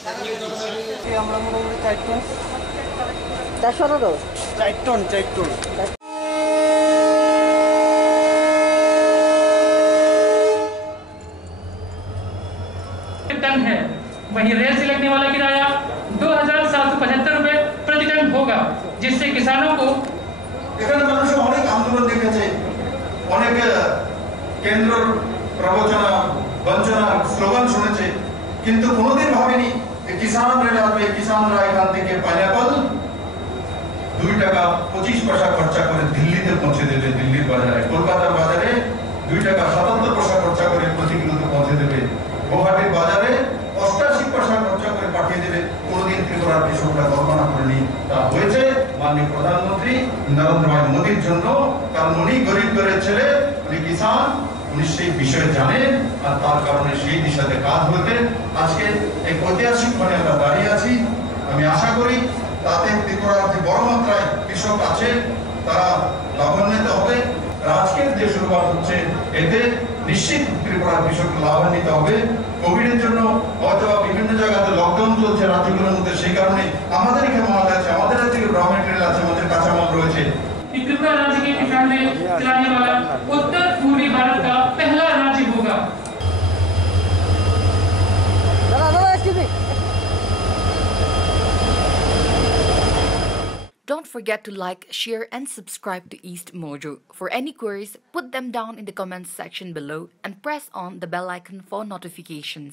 আমরা মোটামুটি 4 ton 418 4 ton 4 ton ton है। वहीं रेल से लगने वाला किराया 2,775 रुपए प्रति टन होगा, जिससे किसानों को এখানে মানুষ অনেক আন্দোলন দেখেছে, অনেক কেন্দ্র প্রবচনা বঞ্চনা স্লোগান শুনেছে, কিন্তু কোনোদিন ভাবেনি যে কিষান রেল আসবে, কিষানরা এখান থেকে পাইনাপল 2 টাকা 25 পয়সা খরচা করে দিল্লিতে পৌঁছে দেবে, দিল্লির বাজারে, কলকাতার বাজারে 2 টাকা 77 পয়সা খরচা করে প্রতি কিলোতে পৌঁছে দেবে, গুয়াহাটির বাজারে 88 পয়সা খরচা করে পাঠিয়ে দেবে। কোনোদিন ত্রিপুরার কৃষকরা কল্পনা করেনি, তা হয়েছে মাননীয় প্রধানমন্ত্রী নরেন্দ্র ভাই মোদীর জন্য। কারণ উনি গরিব ঘরের ছেলে, উনি কিষান, উনি সেই বিষয়ে জানেন, আর তার কারণে সেই দিশাতে কাজ হতে আজকে এই ঐতিহাসিক ক্ষণে আমরা দাঁড়িয়ে আছি। আমি আশা করি তাতে ত্রিপুরার যে বড় মাত্রায় কৃষক আছে তারা লাভান্বিত হবে। আজকের যে শুরুয়াত হচ্ছে এতে নিশ্চিত ত্রিপুরার কৃষক লাভান্বিত হবে। কোভিডের জন্য হয়তো বিভিন্ন জায়গাতে লকডাউন চলছে রাজ্যগুলোর মধ্যে, সেই কারণে আমাদের এখানে মাল আছে, আমাদের কাছে র মেটেরিয়াল আছে, আমাদের কাঁচামাল রয়েছে। त्रिपुरा राज्य के किसान में चलाने वाला उत्तर पूर्वी भारत का पहला राज्य होगा। Don't forget to like, share and subscribe to East Mojo. For any queries, put them down in the comments section below and press on the bell icon for notifications.